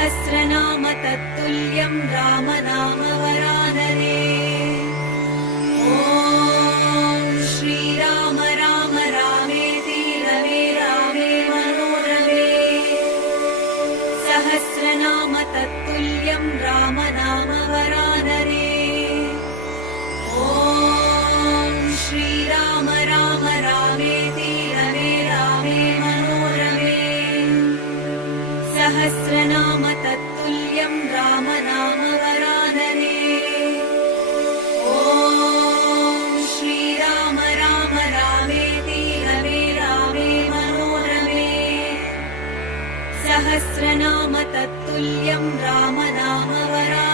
सहस्रनाम तत्तुल्यं रामनाम वरानने। ॐ श्रीराम राम रामेति रमे रामे मनोरमे। सहस्रनाम तत्तुल्यं रामनाम वरानने। ॐ श्रीराम राम रामेति रमे रामे मनोरमे। सहस्रनाम तत्तुल्यं रामनाम वरानने। ॐ श्रीराम राम रामेति रमे रामे मनोरमे। सहस्रनाम तत्तुल्यं रामनाम वरानने।